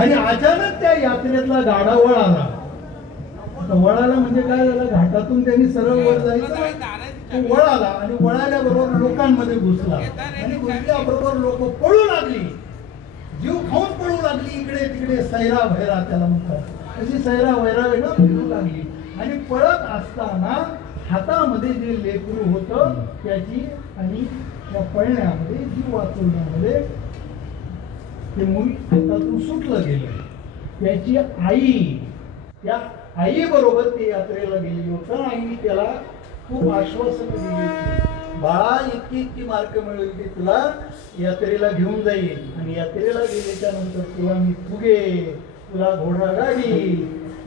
आणि अचानक त्या यात्रेतला गाडा वळाला वळाला म्हणजे काय झालं? घाटातून त्यांनी सरळ वर जायचं. वळाला आणि वळाल्याबरोबर लोकांमध्ये घुसला. आणि घुसल्याबरोबर लोक पळू लागली. जीव खाऊन पळू लागली. इकडे तिकडे सैरा भैरा त्याला म्हणतात. अशी सैरा वैरा वेगळं फिरू लागली. आणि पळत असताना हातामध्ये जे लेकरू होतं त्याची आणि त्या पळण्यामध्ये जीव वाचवण्यामध्ये ते मूल हातातून सुटलं गेलं त्याची आई त्या आई बरोबर ते यात्रेला गेली होतं आईने त्याला खूप आश्वासन दिली होती. बाळा इतकी इतकी मार्क मिळेल की तुला यात्रेला घेऊन जाईल. आणि यात्रेला गेल्याच्यानंतर तुला मी फुगे तुला घोडा गाडी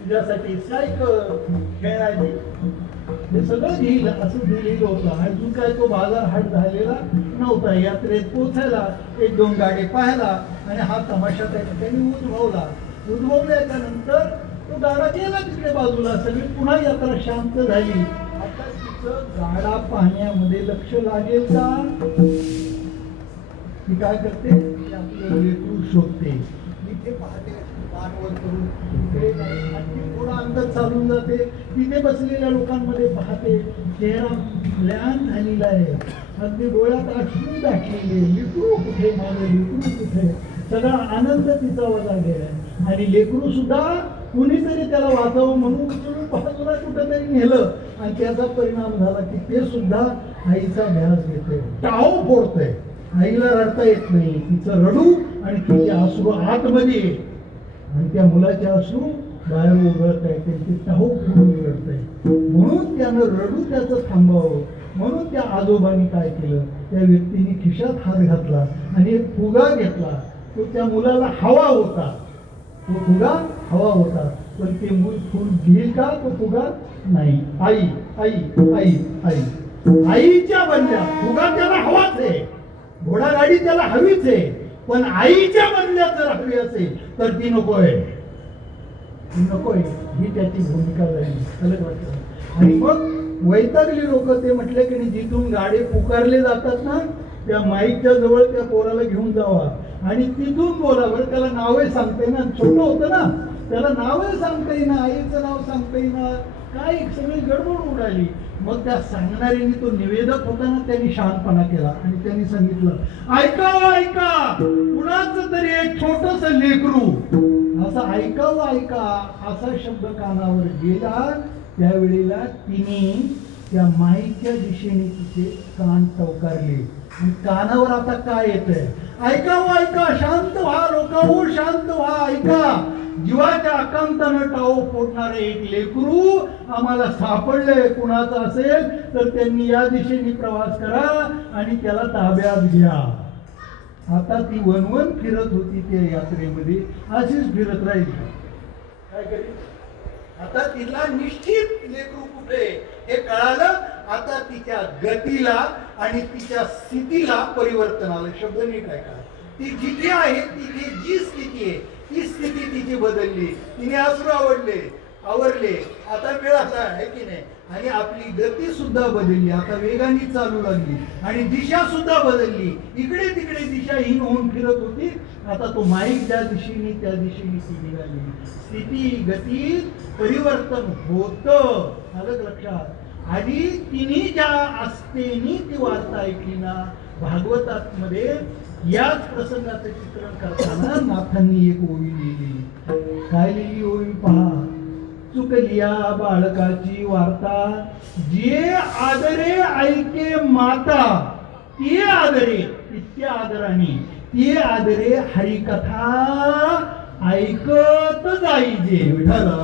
तुझ्यासाठी सायकल खेळायची हे सगळं घेईल असं दिलेलं होतं अजून काय तो बाजार हाट झालेला नव्हता. यात्रेत पोचायला एक दोन गाडी पाहायला आणि हा तमाशा त्या ठिकाणी उद्भवला. उद्भवल्याच्या नंतर तो गाडा गेला तिकडे बाजूला. सगळी पुन्हा यात्रा शांत झाली. आता तिचं गाडा पाहण्यामध्ये लक्ष लागेल का? ती काय करते? आपलं लेकरू शोधते. इथे पाहते पानवर करून चालून जाते. तिथे बसलेल्या लोकांमध्ये पाहते चेहरा म्लान झालेला आहे. अगदी डोळ्यात अश्रू दाखलेले लेकरू कुठे माझं लिकरू कुठे? सगळा आनंद तिचा वजा गेला आणि लेकरू सुद्धा कुणीतरी त्याला वाचावं म्हणून उचलून बाजूला कुठंतरी नेलं. आणि त्याचा परिणाम झाला की ते सुद्धा आईचा ध्यास घेते टाव फोडतंय. आईला रडता येत नाही. तिचं रडू आणि तिचे आसरू आतमध्ये आणि त्या मुलाचे अश्रू बाहेर उघडत आहे त्यांची टाहो उघडत आहे म्हणून त्यानं रडू त्याचं थांबावं. म्हणून त्या आजोबांनी काय केलं? त्या व्यक्तीने खिशात हात घातला आणि एक फुगा घेतला. तो त्या मुलाला हवा होता. तो फुगा हवा होता. पण ते मूल फुल घेईल का? तो फुगा नाही. आई आई आई आई. आईच्या बनल्या फुगा त्याला हवाच आहे. घोडागाडी त्याला हवीच आहे. पण आईच्या बदल्यात जर हवी असेल तर ती नको आहे. ती नको आहे ही त्याची भूमिका झाली वाटतं आणि मग वैतागली लोक ते म्हटले की नाही, जिथून गाडे पुकारले जातात ना त्या माईकच्या जवळ त्या पोराला घेऊन जावा. आणि तिथून बोला बरं त्याला नावही सांगता येईना. छोटं होतं ना त्याला नावही सांगता येईना आईचं नाव सांगता येईना. काय सगळी गडबड उडाली. मग त्या सांगणाऱ्यांनी तो निवेदक होता ना त्यांनी शहाणपणा केला आणि त्यांनी सांगितलं ऐकावं ऐका कुणाच तरी एक छोटस लेकरू असं ऐकावं ऐका असा शब्द कानावर गेला. त्यावेळेला तिने त्या माईच्या दिशेने तिचे कान टवकारले. आणि कानावर आता काय येतंय? ऐकावं ऐका शांत व्हा लोकांवर शांत व्हा ऐका जीवाच्या आकांतानं टाव फोडणारे एक लेकरू आम्हाला सापडलंय. कुणाचं असेल तर त्यांनी या दिशेने प्रवास करा आणि त्याला ताब्यात घ्या. आता ती वनवन फिरत होती त्या यात्रेमध्ये. अशीच फिरत राहिली. काय करेल आता तिला निश्चित लेकरू कुठे हे कळालं. आता तिच्या गतीला आणि तिच्या स्थितीला परिवर्तन आलं. शब्द नीट ऐका. ती जिथे आहे तिथे जी स्थिती आहे ती स्थिती तिची बदलली. तिने अश्रू आवडले आवरले. आता वेळ असा आहे की नाही? आणि आपली गती सुद्धा बदलली. आता वेगाने चालू लागली. आणि दिशा सुद्धा बदलली. इकडे तिकडे दिशाहीन होऊन फिरत होती. आता तो माईक ज्या दिशेने त्या दिशेने ती निघाली. स्थिती गती परिवर्तन होत. आलं लक्षात. आणि तिने ज्या आस्तेनी ती वाचता ऐकली ना भागवतात मध्ये याच प्रसंगाचं चित्रण करताना नाथांनी एक ओळी लिहिली. काय लिहिली ओळी पहा. चुकलिया बाळकाची वार्ता. जे आदरे ऐके माता ते आदरे इतक्या आदराने ते आदरे हरिकथा ऐकत जाई जे विठाला